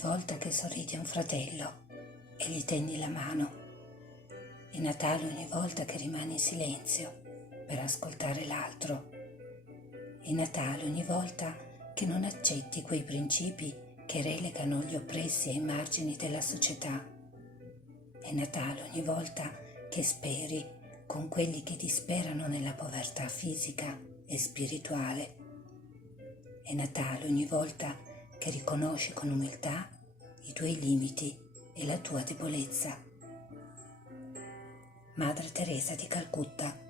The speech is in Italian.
volta che sorridi a un fratello e gli tendi la mano. È Natale ogni volta che rimani in silenzio per ascoltare l'altro. È Natale ogni volta che non accetti quei principi che relegano gli oppressi ai margini della società. È Natale ogni volta che speri con quelli che disperano nella povertà fisica e spirituale. È Natale ogni volta che riconosci con umiltà i tuoi limiti e la tua debolezza. Madre Teresa di Calcutta.